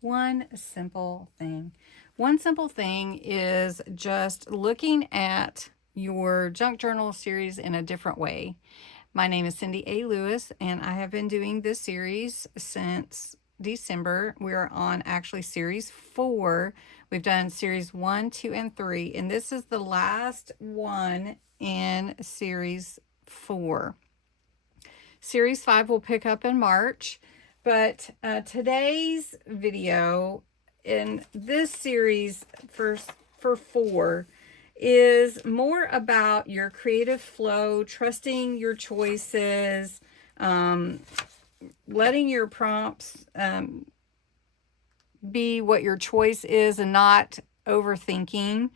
One simple thing. One simple thing is just looking at your junk journal series in a different way. My name is Cindy A. Lewis, and I have been doing this series since December. We're on actually series 4. We've done series 1, 2, and 3, and this is the last one in series 4. Series 5 will pick up in March, but today's video in this series for 4 is more about your creative flow, trusting your choices, letting your prompts be what your choice is and not overthinking.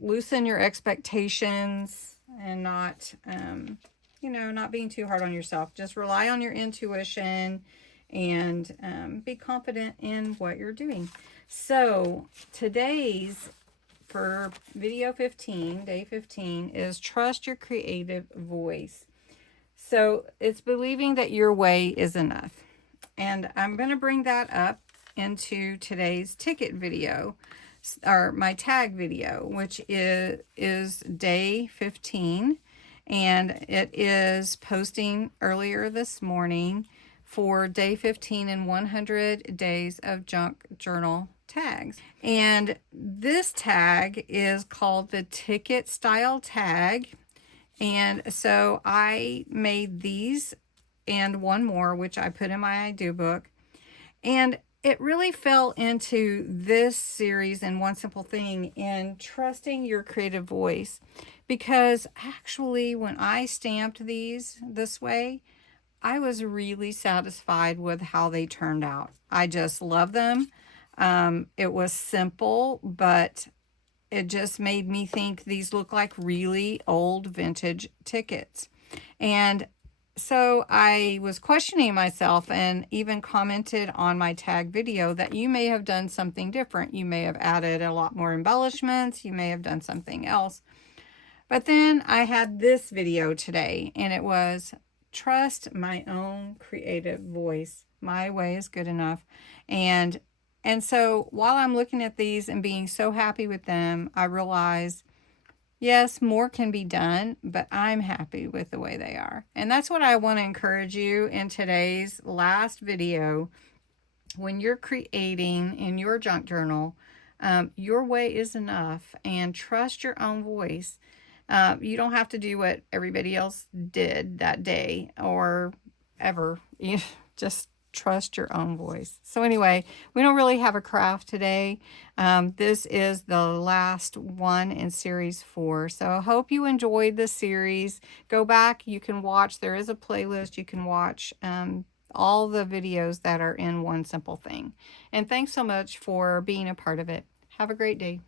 Loosen your expectations and not, not being too hard on yourself. Just rely on your intuition and be confident in what you're doing. So today's for video 15, day 15, is trust your creative voice. So it's believing that your way is enough. And I'm going to bring that up into today's ticket video, or my tag video, which is day 15. And it is posting earlier this morning for day 15 and 100 days of junk journal tags. And this tag is called the ticket style tag. And so I made these and one more, which I put in my idea book. And it really fell into this series and One Simple Thing in trusting your creative voice. Because actually, when I stamped these this way, I was really satisfied with how they turned out. I just love them. It was simple, but it just made me think these look like really old vintage tickets. And so I was questioning myself and even commented on my tag video that you may have done something different. You may have added a lot more embellishments. You may have done something else. But then I had this video today, and it was trust my own creative voice. My way is good enough. And so while I'm looking at these and being so happy with them, I realize, yes, more can be done, but I'm happy with the way they are. And that's what I want to encourage you in today's last video. When you're creating in your junk journal, your way is enough, and trust your own voice. You don't have to do what everybody else did that day or ever. You just trust your own voice. So anyway, we don't really have a craft today. This is the last one in series 4. So I hope you enjoyed the series. Go back. You can watch. There is a playlist. You can watch all the videos that are in One Simple Thing. And thanks so much for being a part of it. Have a great day.